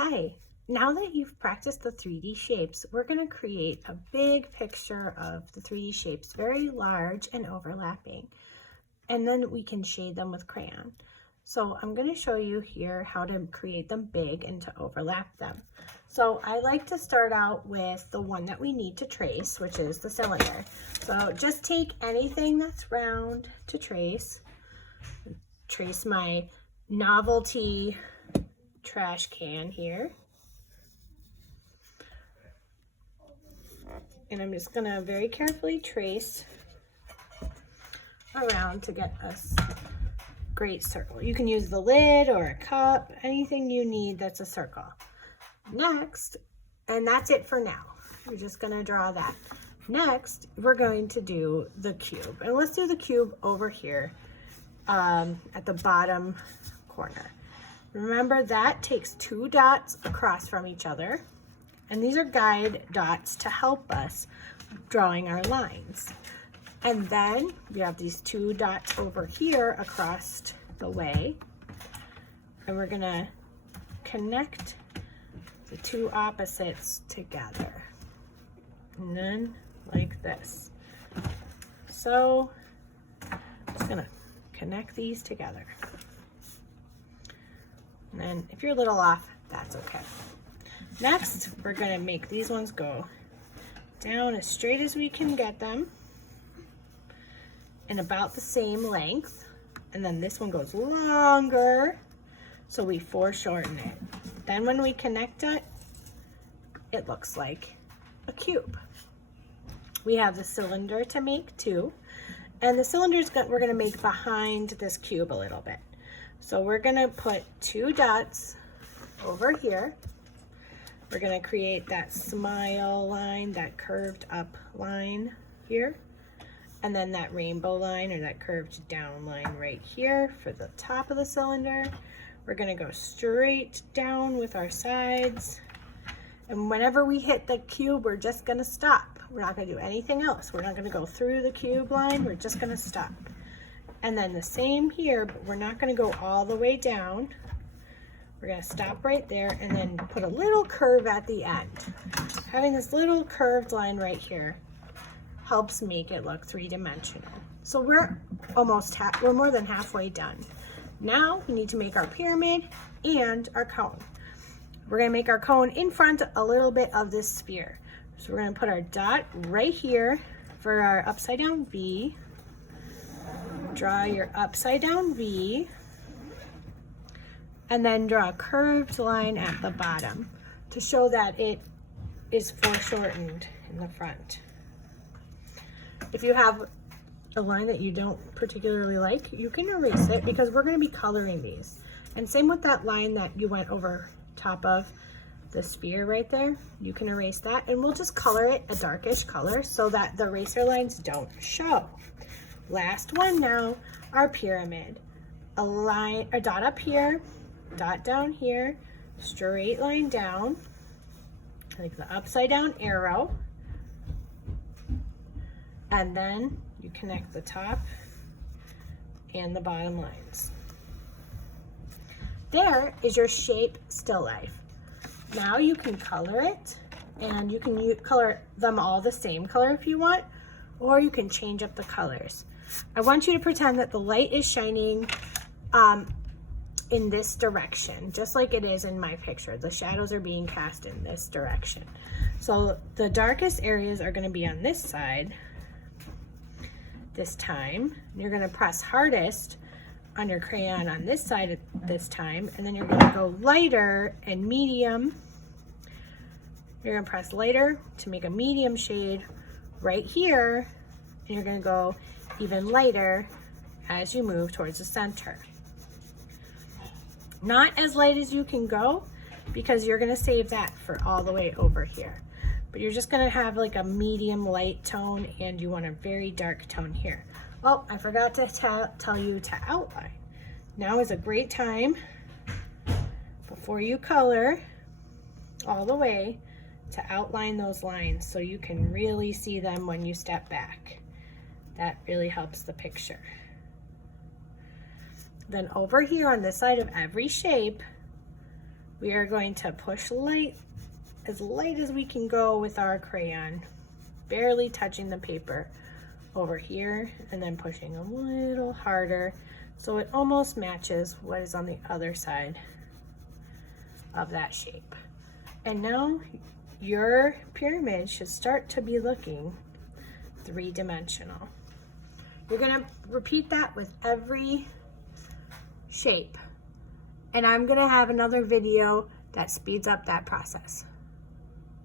Hi, now that you've practiced the 3D shapes, we're going to create a big picture of the 3D shapes, very large and overlapping. And then we can shade them with crayon. So I'm going to show you here how to create them big and to overlap them. So I like to start out with the one that we need to trace, which is the cylinder. So just take anything that's round to trace. Trace my novelty trash can here. And I'm just gonna very carefully trace around to get us a great circle. You can use the lid or a cup, anything you need that's a circle. Next, and that's it for now. We're just gonna draw that. Next, we're going to do the cube. And let's do the cube over here at the bottom corner. Remember that takes 2 dots across from each other, and these are guide dots to help us drawing our lines. And then we have these 2 dots over here across the way, and we're gonna connect the 2 opposites together. And then like this. So I'm just gonna connect these together. And then if you're a little off, that's okay. Next, we're gonna make these ones go down as straight as we can get them and about the same length. And then this one goes longer, so we foreshorten it. Then when we connect it, it looks like a cube. We have the cylinder to make too. And the cylinder's we're gonna make behind this cube a little bit. So we're gonna put 2 dots over here. We're gonna create that smile line, that curved up line here. And then that rainbow line or that curved down line right here for the top of the cylinder. We're gonna go straight down with our sides. And whenever we hit the cube, we're just gonna stop. We're not gonna do anything else. We're not gonna go through the cube line, we're just gonna stop. And then the same here, but we're not gonna go all the way down. We're gonna stop right there and then put a little curve at the end. Having this little curved line right here helps make it look 3-dimensional. So we're more than halfway done. Now we need to make our pyramid and our cone. We're gonna make our cone in front a little bit of this sphere. So we're gonna put our dot right here for our upside down V. Draw your upside down V, and then draw a curved line at the bottom to show that it is foreshortened in the front. If you have a line that you don't particularly like, you can erase it because we're going to be coloring these. And same with that line that you went over top of the sphere right there, you can erase that, and we'll just color it a darkish color so that the eraser lines don't show. Last one now, our pyramid. A dot up here, dot down here, straight line down, like the upside down arrow. And then you connect the top and the bottom lines. There is your shape still life. Now you can color it, and you can color them all the same color if you want, or you can change up the colors. I want you to pretend that the light is shining in this direction, just like it is in my picture. The shadows are being cast in this direction. So the darkest areas are gonna be on this side this time. You're gonna press hardest on your crayon on this side at this time, and then you're gonna go lighter and medium. You're gonna press lighter to make a medium shade right here, and you're gonna go even lighter as you move towards the center. Not as light as you can go because you're gonna save that for all the way over here. But you're just gonna have like a medium light tone, and you want a very dark tone here. Oh, I forgot to tell you to outline. Now is a great time before you color all the way to outline those lines so you can really see them when you step back. That really helps the picture. Then over here on this side of every shape, We are going to push as light as we can go with our crayon, barely touching the paper over here, and then pushing a little harder so it almost matches what is on the other side of that shape. And now your pyramid should start to be looking three-dimensional. You're gonna repeat that with every shape. And I'm gonna have another video that speeds up that process.